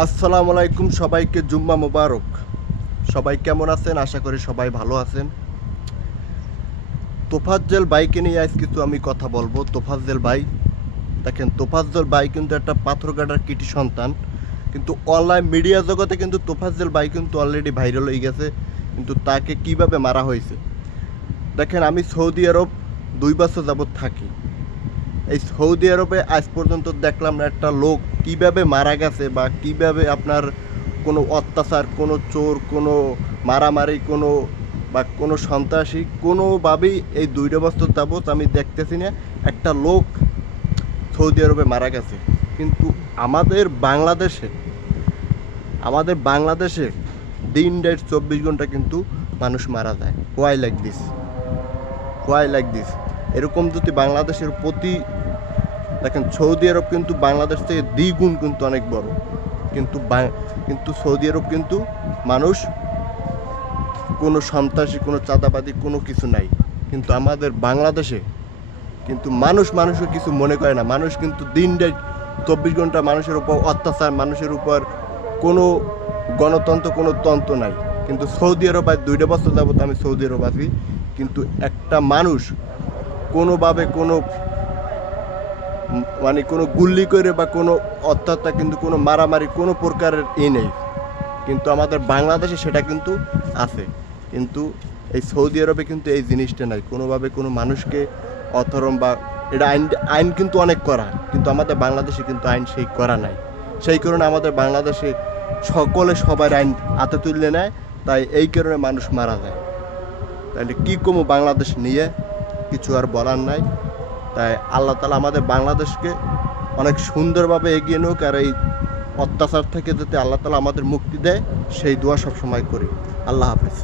আসসালামু আলাইকুম, সবাইকে জুম্মা মোবারক। সবাই কেমন আছেন? আশা করি সবাই ভালো আছেন। তোফাজ্জল ভাইকে নিয়ে আজ কিছু আমি কথা বলবো। তোফাজ্জল ভাই, দেখেন, তোফাজ্জল ভাই কিন্তু একটা পাথরঘাটার কৃতি সন্তান, কিন্তু অনলাইন মিডিয়া জগতে কিন্তু তোফাজ্জল ভাই কিন্তু অলরেডি ভাইরাল হয়ে গেছে। কিন্তু তাকে কিভাবে মারা হয়েছে দেখেন। আমি সৌদি আরব 2 বছর যাবৎ থাকি। এই সৌদি আরবে আজ পর্যন্ত দেখলাম না একটা লোক কিভাবে মারা গেছে, বা কিভাবে আপনার কোনো অত্যাচার, কোনো চোর, কোনো মারামারি, কোনো বা কোনো সন্ত্রাসী কোনোভাবেই এই 2 বছর যাবৎ আমি দেখতেছি না একটা লোক সৌদি আরবে মারা গেছে। কিন্তু আমাদের বাংলাদেশে দিন রাত 24 ঘন্টা কিন্তু মানুষ মারা যায়। হোয়াই লাইক দিস এরকম যদি বাংলাদেশের প্রতি, দেখেন, সৌদি আরব কিন্তু বাংলাদেশ থেকে দ্বিগুণ কিন্তু অনেক বড়, কিন্তু কিন্তু সৌদি আরব কিন্তু মানুষ কোনো সন্ত্রাসী, কোনো চাঁদাবাদী, কোনো কিছু নাই। কিন্তু আমাদের বাংলাদেশে কিন্তু মানুষের কিছু মনে করে না। মানুষ কিন্তু দিন রাত 24 ঘন্টা মানুষের উপর অত্যাচার, মানুষের উপর কোনো গণতন্ত্র, কোনো তন্ত্র নাই। কিন্তু সৌদি আরব আজ 2 বছর যাবত আমি সৌদি আরব আছি, কিন্তু একটা মানুষ কোনোভাবে কোনো মানে কোনো গুল্লি করে বা কোনো অত্যাচার, কিন্তু কোনো মারামারি, কোনো প্রকারের নেই। কিন্তু আমাদের বাংলাদেশে সেটা কিন্তু আছে। কিন্তু এই সৌদি আরবে কিন্তু এই জিনিসটা নাই। কোনোভাবে কোনো মানুষকে অথরম বা এটা আইন কিন্তু অনেক করা, কিন্তু আমাদের বাংলাদেশে কিন্তু আইন সেই করা নাই। সেই কারণে আমাদের বাংলাদেশে সবার আইন হাতে তুলে নেয়, তাই এই কারণে মানুষ মারা যায়। তাহলে কী কমো বাংলাদেশ নিয়ে কিছু আর বলার নাই। তাই আল্লাহ তাআলা আমাদের বাংলাদেশকে অনেক সুন্দরভাবে এগিয়ে নোক, আর এই অত্যাচার থেকে যাতে আল্লাহ তাআলা আমাদের মুক্তি দেয়, সেই দোয়া সবসময় করি। আল্লাহ হাফেজ।